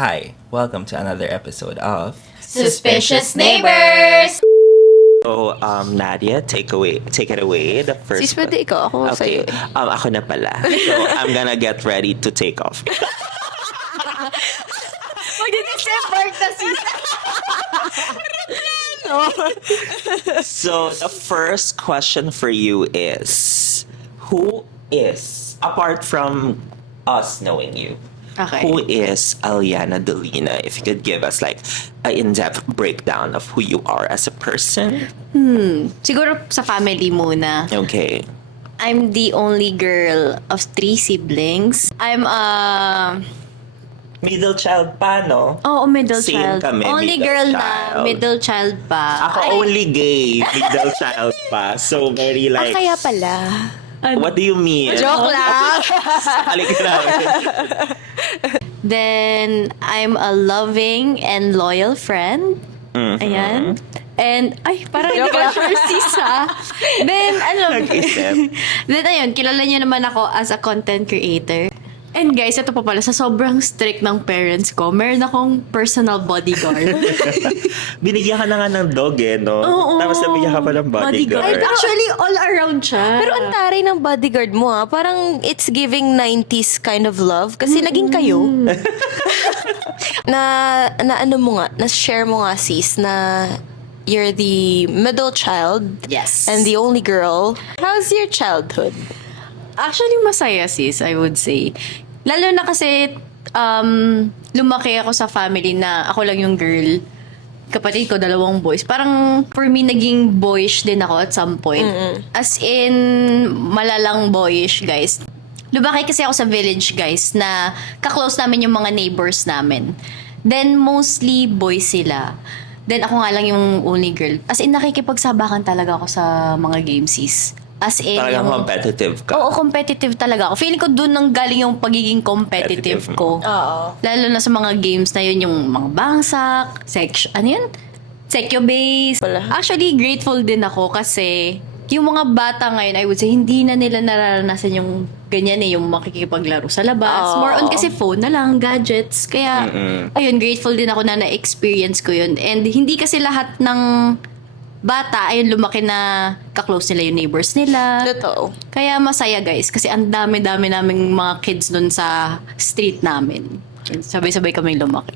Hi, welcome to another episode of Suspicious Neighbors! So, Nadia, take it away. The first Sis, pwede ikaw. Ako Okay, sa'yo. ako na pala. So, I'm gonna get ready to take off. Mag-December na sis. So, the first question for you is, who is, apart from us knowing you, Okay. who is Aliana Dolina? If you could give us like an in-depth breakdown of who you are as a person. Siguro sa family muna. Okay. I'm the only girl of 3 siblings. I'm Middle child pa, no? middle Same child. kami, Only middle girl child. na middle child pa. Ako only gay, middle child pa. So, very like, Kaya pala. what do you mean? Joke lang. Halika namin. Then, I'm a loving and loyal friend. Ayan. And, parang hindi ko sure sis ha. Then, Nag-isip. Then, ayun, kilala niyo naman ako as a content creator. And guys, ito pa pala, sa sobrang strict ng parents ko, meron akong personal bodyguard. Binigyan ka na nga ng dog no? Oo. Tapos nabigyan ka pa ng bodyguard. Actually, all around siya. Pero ang taray ng bodyguard mo parang it's giving 90s kind of love kasi naging kayo. na ano mo nga, na-share mo nga sis na you're the middle child Yes. and the only girl. How's your childhood? Actually, masaya sis, I would say. Lalo na kasi lumaki ako sa family na ako lang yung girl. Kapatid ko, 2 boys. Parang for me, naging boyish din ako at some point. As in, malalang boyish, guys. Lumaki kasi ako sa village, guys, na kaklose namin yung mga neighbors namin. Then, mostly boys sila. Then, ako nga lang yung only girl. As in, nakikipagsabakan talaga ako sa mga games, sis. As in, Talagang competitive ka. Oo, competitive talaga ako. Feeling ko doon nang galing yung pagiging competitive ko. Oo. Lalo na sa mga games na yun, yung mga bangsak, Sekyo base. Wala. Actually, grateful din ako kasi yung mga bata ngayon, I would say, hindi na nila nararanasan yung ganyan yung makikipaglaro sa labas. Oo. More on kasi phone na lang, gadgets. Kaya, ayun, grateful din ako na na-experience ko yun. And hindi kasi lahat ng bata, ayun, lumaki na kaklose nila yung neighbors nila. Totoo. Kaya masaya guys, kasi ang dami-dami naming mga kids dun sa street namin. Sabay-sabay kami lumaki.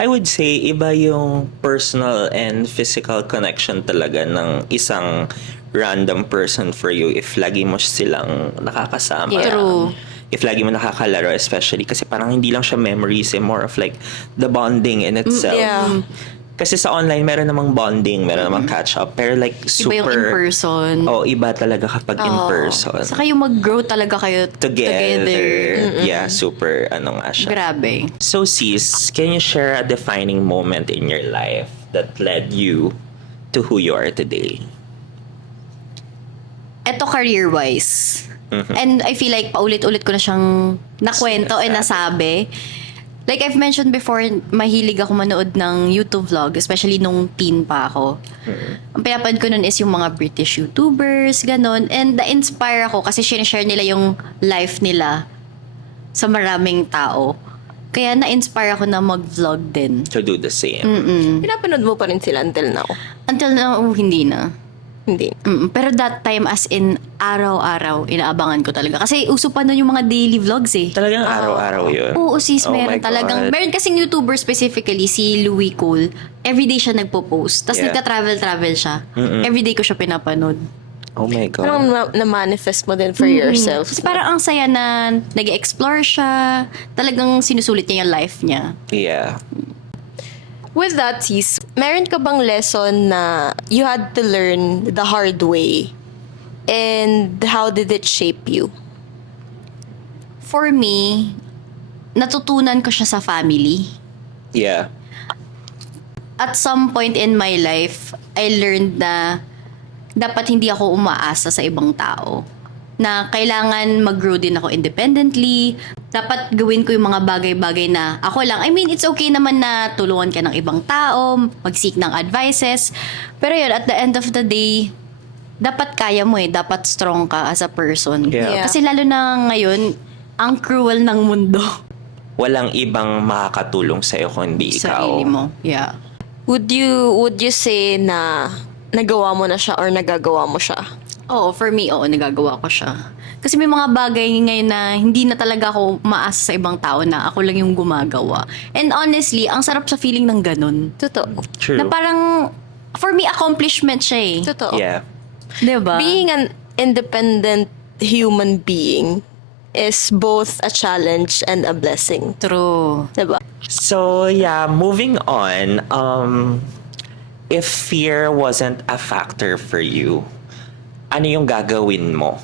I would say, iba yung personal and physical connection talaga ng isang random person for you if lagi mo silang nakakasama. Yeah. True. If lagi mo nakakalaro, especially kasi parang hindi lang siya memories, more of like the bonding in itself. Yeah. Kasi sa online, meron namang bonding, meron namang catch-up. Pero like, super... Iba yung in-person. Iba talaga kapag in-person. Saka yung mag-grow talaga kayo Together. Yeah, super, nga siya. Grabe. So sis, can you share a defining moment in your life that led you to who you are today? Eto career-wise. And I feel like paulit-ulit ko na siyang nakwento and nasabi. Like I've mentioned before, mahilig ako manood ng YouTube vlog, especially nung teen pa ako. Ang pinapanood ko nun is yung mga British YouTubers, ganon. And na-inspire ako kasi sinishare nila yung life nila sa maraming tao. Kaya na-inspire ako na mag-vlog din. To do the same. Pinapanood mo pa rin sila until now? Until now, hindi na. Hindi. Pero that time, as in, araw-araw, inaabangan ko talaga. Kasi uso pa nun yung mga daily vlogs eh. Talagang araw-araw yun. Oo, sis, Oh meron my talagang. God. Meron kasing YouTuber specifically, si Louie Cole. Everyday siya nagpo-post. Tapos Yeah. nagka-travel siya. Everyday ko siya pinapanood. Oh my God. Parang na-manifest mo din for yourself. Kasi parang ang saya na nag-explore siya. Talagang sinusulit niya yung life niya. Yeah. With that, sis, meron ka bang lesson na you had to learn the hard way? And how did it shape you? For me, natutunan ko siya sa family. Yeah. At some point in my life, I learned na dapat hindi ako umaasa sa ibang tao. Na kailangan mag-grow din ako independently. Dapat gawin ko yung mga bagay-bagay na ako lang. I mean, it's okay naman na tulungan ka ng ibang tao, mag-seek ng advices. Pero yun, at the end of the day, dapat kaya mo dapat strong ka as a person. Yeah. Yeah. Kasi lalo na ngayon, ang cruel ng mundo. walang ibang makakatulong sa'yo kundi ikaw. Sarili mo. Yeah. Would you say na nagawa mo na siya or nagagawa mo siya? Oo, for me, nagagawa ko siya. Kasi may mga bagay ngayon na hindi na talaga ako maasa sa ibang tao na ako lang yung gumagawa. And honestly, ang sarap sa feeling ng ganun. Totoo. True. Na parang, for me, accomplishment siya eh. Totoo. Yeah. Diba? Being an independent human being is both a challenge and a blessing. True. Diba? So, yeah, moving on. If fear wasn't a factor for you, ano yung gagawin mo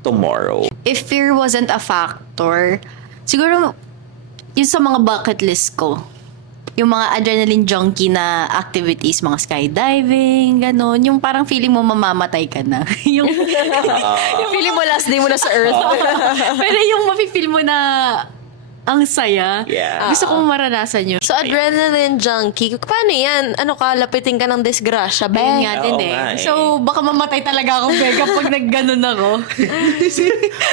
tomorrow? If fear wasn't a factor, siguro, yun sa mga bucket list ko. Yung mga adrenaline junkie na activities, mga skydiving, gano'n. Yung parang feeling mo mamamatay ka na. yung Feeling mo last day mo na sa earth. pero yung mafe-feel mo na ang saya. Yeah. Gusto kong maranasan yun. So, adrenaline junkie, paano yan? Ano ka, lapitin ka ng disgrasya, be? Ayun nga din Oo nga eh. So, baka mamatay talaga ako, Bega, pag nagganon ako.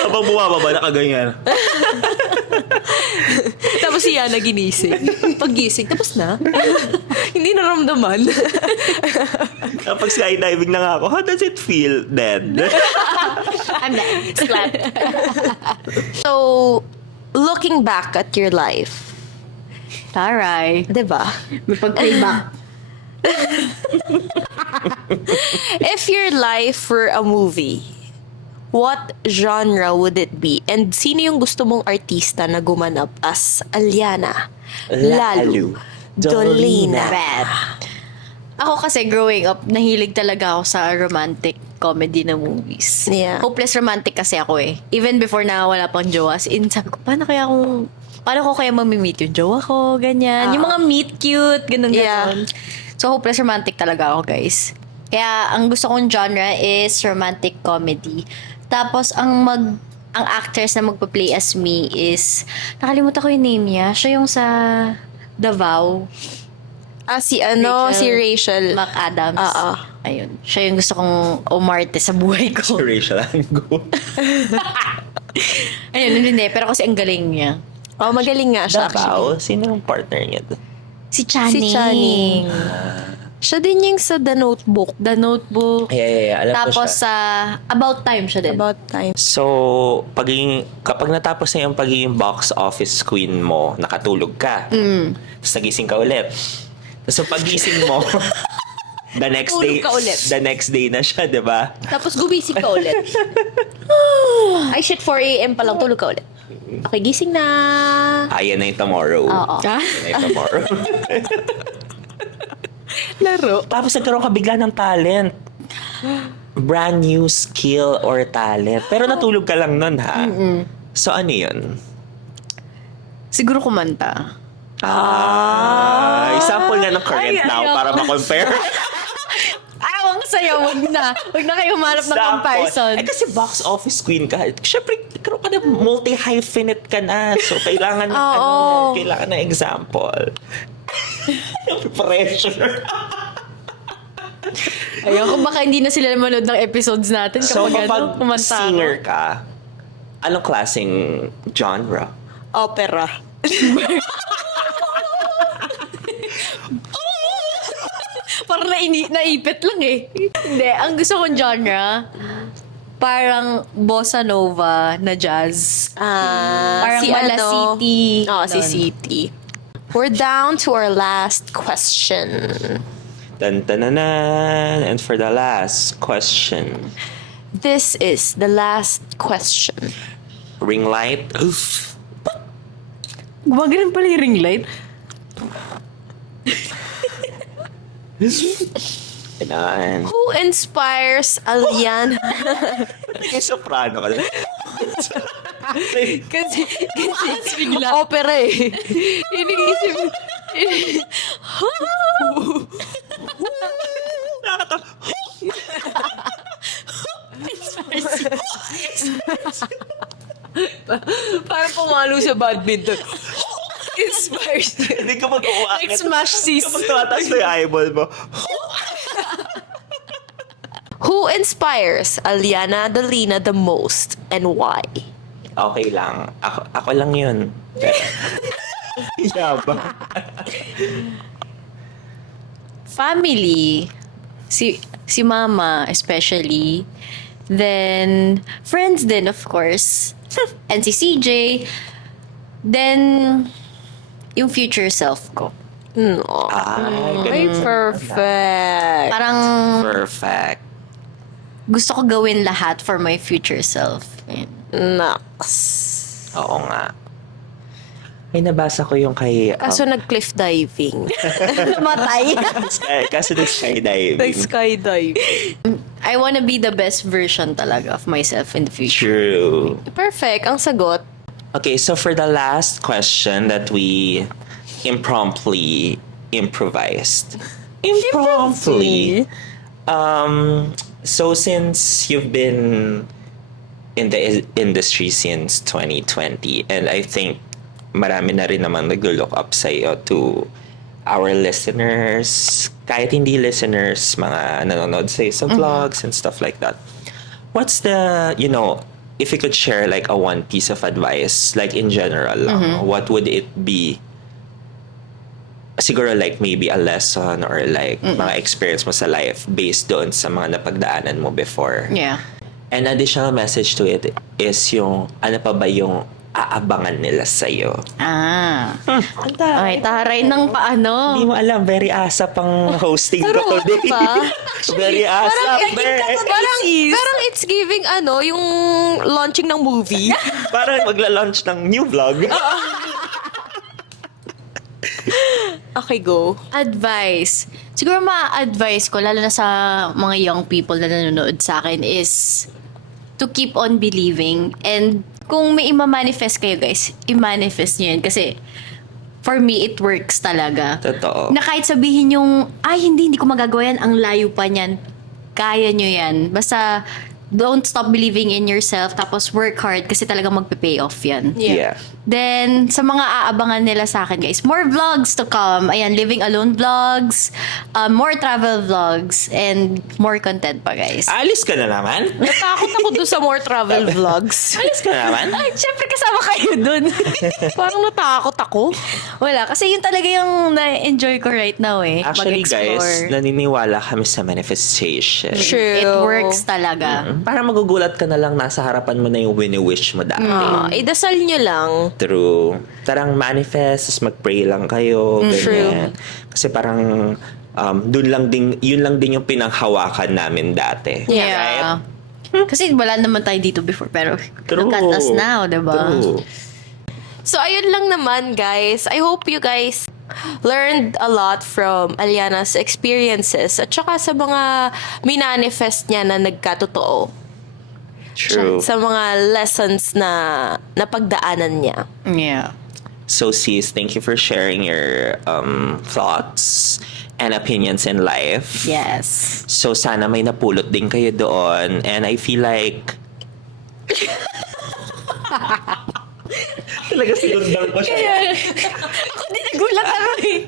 Habang bumababa, nakaganyan. Tapos siya naginising. Paggising, tapos na. Hindi naramdaman. Kapag skydiving na nga ako, how does it feel? Dead. I'm dead. Splat. So, looking back at your life, Taray. diba? May pag-playback. If your life were a movie, what genre would it be? And sino yung gusto mong artista na gumanap as Aliana, Lalu, Dolina? Ako kasi growing up, nahilig talaga ako sa romantic comedy na movies. Yeah. Hopeless romantic kasi ako eh. Even before na wala pang jowa. As in, sabi ko, paano ko kaya mamimit yung jowa ko? Ganyan. Yung mga meet cute, ganun. Yeah. So, hopeless romantic talaga ako, guys. Kaya, ang gusto kong genre is romantic comedy. Tapos, ang actress na magpa-play as me is, nakalimutan ko yung name niya. Siya yung sa Davao. Si Rachel. McAdams. Oo. Ayun. Siya yung gusto kong umarte sa buhay ko. Rachel Ango. Ayun, hindi. Pero kasi ang galing niya. Oh, magaling nga siya actually. Davao? Sino yung partner niya doon? Si Channing. Si Channing. Siya din yung sa The Notebook. The Notebook. Yeah. Alam ko Tapos siya. sa About Time siya din. About time. So, kapag natapos na yung pagiging box office queen mo, nakatulog ka. Tapos nagising ka ulit. Tapos yung pagising mo, the next day, Tulog ka ulit. the next day na siya, di ba? Tapos gumising ka ulit. Ay, shit, 4 a.m. pa lang, tulog ka ulit. Okay, gising na. Ayan na yung tomorrow. Oo. Ayan na yung tomorrow. Laro. Tapos nagkaroon ka bigla ng talent. Brand new skill or talent. Pero natulog ka lang nun, ha? So, ano yun? Siguro kumanta. Example nga ng current Ay, now ayoko. para ma-compare. Ang saya, wag na. Wag na kayo humanap ng Example. comparison. Eh kasi box office queen ka. Siyempre, nagkaroon ka na multi-hyphenate ka na. So, kailangan kailangan ng example. Pressure. Ayoko, baka hindi na sila manood ng episodes natin So, kapag kapag kumanta ako. singer ka, anong klaseng genre? Opera. Parang naipit lang eh. Hindi, ang gusto kong genre, parang bossa nova na jazz. Parang Mala City. Oo, si Doon. City. We're down to our last question. Tan-tananan. And for the last question, This is the last question. ring light. Oof. Gumaganon pala yung ring light. Kailangan. Who inspires Aliana? Yung soprano ka. kasi bigla. Opera eh. Iniisip. Nakakatawa. Parang pumalo sa badminton. Inspires. Hindi ka mag-uwakit. Like smash sis. Kapag tumataas na yung eyeball mo. Who inspires Aliana Dolina the most and why? Okay lang. Ako lang yun. Yabang. Family, si mama especially, then friends din of course, and si CJ, then yung future self ko. No. Ay, ganun. perfect. Parang Perfect. gusto ko gawin lahat for my future self. Yun. Naks. Oo nga. Ay, nabasa ko yung kay... Kaso nag-cliff diving. Namatay. Kasi nag-skydiving. Nag-skydive. I wanna be the best version talaga of myself in the future. True. Perfect. Ang sagot. Okay, so for the last question that we impromptu improvised. So since you've been in the industry since 2020, and I think marami na rin naman nag-look up sa iyo to our listeners, kahit hindi listeners, mga nanonood sa vlogs and stuff like that. What's the, if you could share like a one piece of advice, like in general lang, what would it be? Siguro like maybe a lesson or like mga experience mo sa life based doon sa mga napagdaanan mo before. Yeah. An additional message to it is yung ano pa ba yung aabangan nila sa'yo. Ay, taray ng paano. Hindi mo alam, very asap ang hosting ko today. ba? Very asap, Parang it's giving yung launching ng movie. Parang magla-launch ng new vlog. Okay, go. Advice. Siguro ma-advice ko, lalo na sa mga young people na nanonood sa akin, is to keep on believing. And kung may ima-manifest kayo, guys, i-manifest nyo yun. Kasi, for me, it works talaga. Totoo. Na kahit sabihin yung, ay, hindi ko magagawa yan, ang layo pa niyan. Kaya nyo yan. Basta, don't stop believing in yourself, tapos work hard kasi talagang magpe-pay off yan. Yeah. Then, sa mga aabangan nila sa akin, guys, more vlogs to come. Ayan, living alone vlogs, more travel vlogs, and more content pa, guys. Alis ka na naman? Natakot ako doon sa more travel vlogs. Alis ka na naman? Ay, syempre kasama kayo dun. Parang natakot ako. Wala, kasi yun talaga yung na-enjoy ko right now eh. Actually, Mag-explore. guys, naniniwala kami sa manifestation. True. It works talaga. Parang magugulat ka na lang, nasa harapan mo na yung wini-wish mo dati. Idasal nyo lang. True. Tarang manifest, tapos mag-pray lang kayo. True. Ganyan. Kasi parang yun lang din yung pinanghawakan namin dati. Yeah. Kasi wala naman tayo dito before, pero True. look at us now, diba? True. So, ayun lang naman, guys. I hope you guys learned a lot from Aliana's experiences at saka sa mga minanifest niya na nagkatotoo. True. Sa mga lessons na napagdaanan niya. Yeah. So, sis, thank you for sharing your thoughts and opinions in life. Yes. So, sana may napulot din kayo doon. And I feel like... Talaga sinundan ko siya. Ako din nagulat ako eh.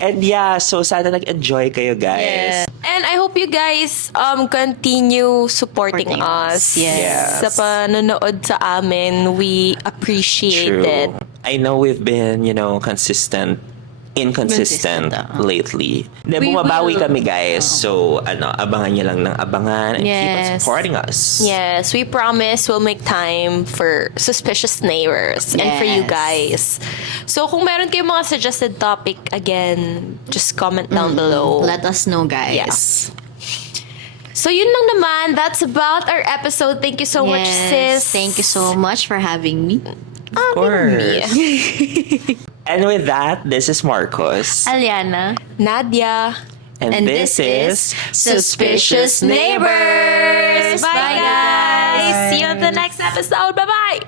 And yeah, so sana nag-enjoy kayo, guys. Yeah. And I hope you guys continue supporting us. Yes. Yes. Sa panonood sa amin, we appreciate it. I know we've been, inconsistent lately. We Bumabawi will. kami, guys. So, abangan nyo lang ng abangan and keep on Yes. supporting us. Yes, we promise we'll make time for suspicious neighbors and for you Yes. guys. So kung meron kayong mga suggested topic, again, just comment down below. Let us know, guys. Yeah. So yun lang naman. That's about our episode. Thank you so much, sis. Thank you so much for having me. Of course. And with that, this is Marcos. Aliana. Nadia. And this is Suspicious Neighbors. Bye, guys. See you on the next episode. Bye-bye.